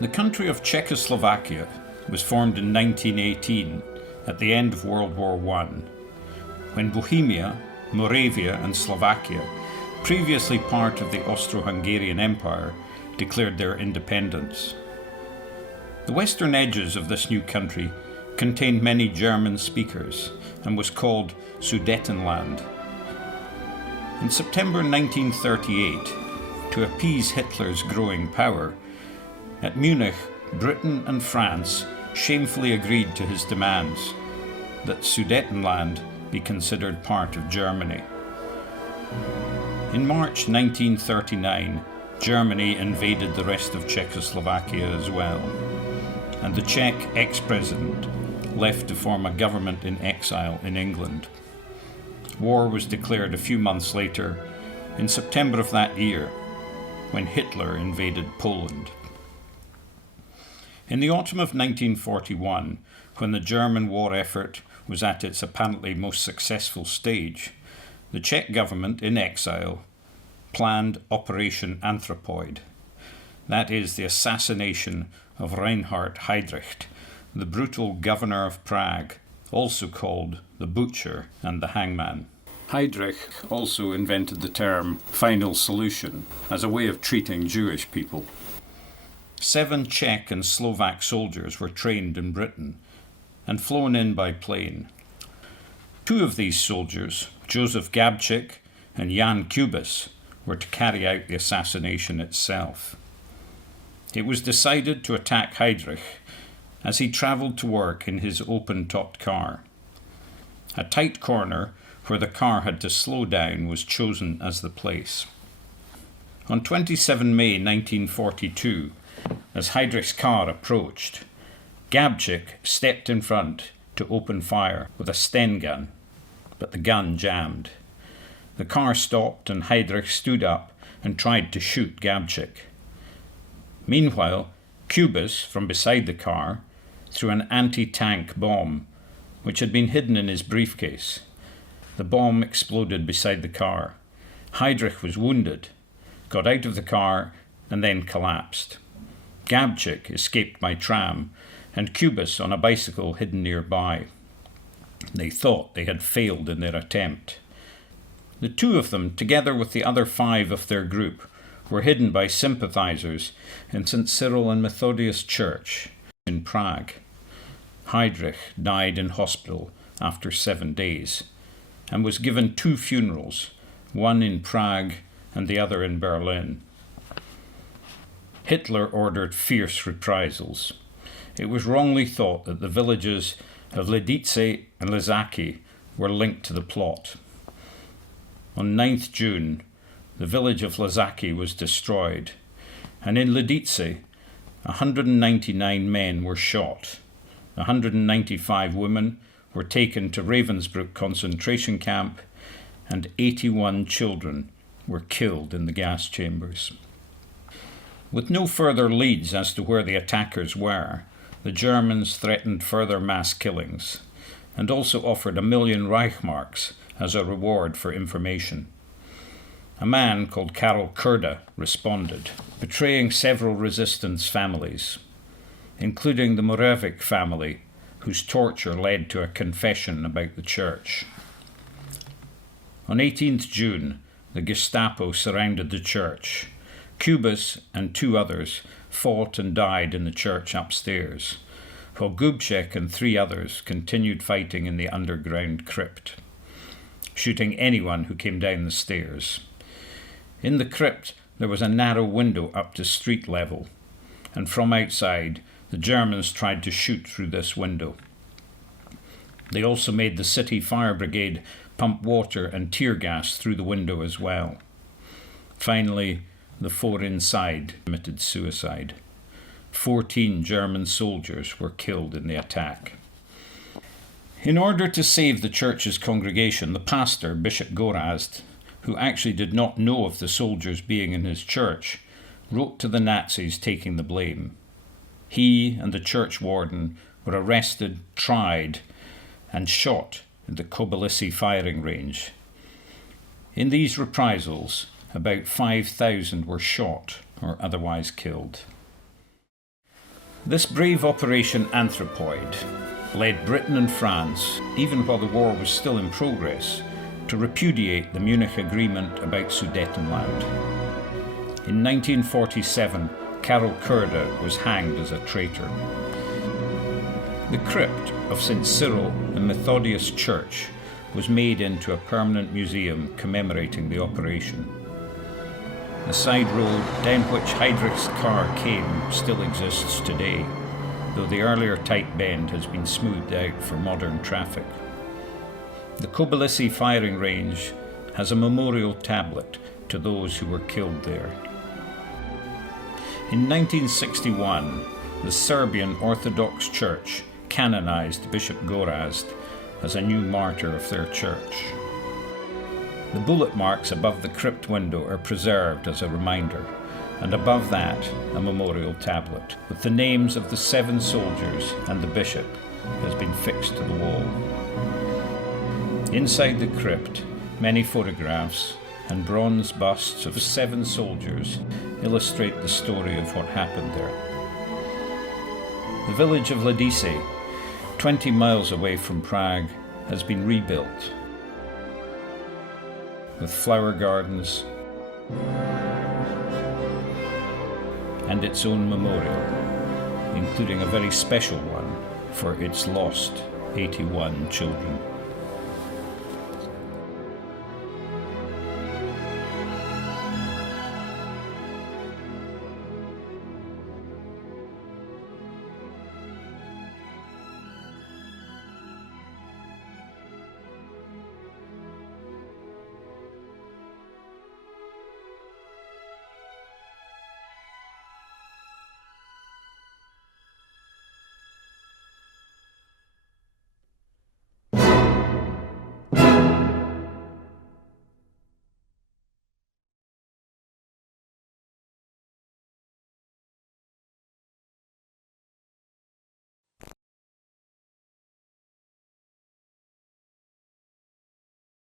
The country of Czechoslovakia was formed in 1918 at the end of World War I, when Bohemia, Moravia and Slovakia, previously part of the Austro-Hungarian Empire, declared their independence. The western edges of this new country contained many German speakers and was called Sudetenland. In September 1938, to appease Hitler's growing power, at Munich, Britain and France shamefully agreed to his demands that Sudetenland be considered part of Germany. In March 1939, Germany invaded the rest of Czechoslovakia as well, and the Czech ex-president left to form a government in exile in England. War was declared a few months later, in September of that year, when Hitler invaded Poland. In the autumn of 1941, when the German war effort was at its apparently most successful stage, the Czech government in exile planned Operation Anthropoid. That is the assassination of Reinhard Heydrich, the brutal governor of Prague, also called the Butcher and the Hangman. Heydrich also invented the term final solution as a way of treating Jewish people. 7 Czech and Slovak soldiers were trained in Britain and flown in by plane. 2 of these soldiers, Joseph Gabčík and Jan Kubis, were to carry out the assassination itself. It was decided to attack Heydrich as he travelled to work in his open-topped car. A tight corner where the car had to slow down was chosen as the place. On 27 May 1942, as Heydrich's car approached, Gabčík stepped in front to open fire with a Sten gun, but the gun jammed. The car stopped and Heydrich stood up and tried to shoot Gabčík. Meanwhile, Kubis, from beside the car, threw an anti-tank bomb, which had been hidden in his briefcase. The bomb exploded beside the car. Heydrich was wounded, got out of the car, and then collapsed. Gabčík escaped by tram, and Kubis on a bicycle hidden nearby. They thought they had failed in their attempt. The 2 of them, together with the other 5 of their group, were hidden by sympathizers in St. Cyril and Methodius Church in Prague. Heydrich died in hospital after 7 days and was given 2 funerals, one in Prague and the other in Berlin. Hitler ordered fierce reprisals. It was wrongly thought that the villages of Lidice and Lizaki were linked to the plot. On 9th June, the village of Lizaki was destroyed, and in Lidice, 199 men were shot. 195 women were taken to Ravensbrück concentration camp, and 81 children were killed in the gas chambers. With no further leads as to where the attackers were, the Germans threatened further mass killings and also offered 1 million Reichmarks as a reward for information. A man called Karol Kurda responded, betraying several resistance families, including the Moravik family, whose torture led to a confession about the church. On 18th June, the Gestapo surrounded the church. Kubis and 2 others fought and died in the church upstairs, while Gubčík and 3 others continued fighting in the underground crypt, shooting anyone who came down the stairs. In the crypt there was a narrow window up to street level, and from outside the Germans tried to shoot through this window. They also made the city fire brigade pump water and tear gas through the window as well. Finally, the 4 inside committed suicide. 14 German soldiers were killed in the attack. In order to save the church's congregation, the pastor, Bishop Gorazd, who actually did not know of the soldiers being in his church, wrote to the Nazis taking the blame. He and the church warden were arrested, tried, and shot at the Kobylisy firing range. In these reprisals, about 5,000 were shot or otherwise killed. This brave Operation Anthropoid led Britain and France, even while the war was still in progress, to repudiate the Munich Agreement about Sudetenland. In 1947, Karol Kurda was hanged as a traitor. The crypt of St. Cyril and Methodius Church was made into a permanent museum commemorating the operation. The side road down which Heydrich's car came still exists today, though the earlier tight bend has been smoothed out for modern traffic. The Kobylisi firing range has a memorial tablet to those who were killed there. In 1961, the Serbian Orthodox Church canonized Bishop Gorazd as a new martyr of their church. The bullet marks above the crypt window are preserved as a reminder, and above that a memorial tablet with the names of the 7 soldiers and the bishop has been fixed to the wall. Inside the crypt, many photographs and bronze busts of 7 soldiers illustrate the story of what happened there. The village of Ladice, 20 miles away from Prague, has been rebuilt with flower gardens and its own memorial, including a very special one for its lost 81 children.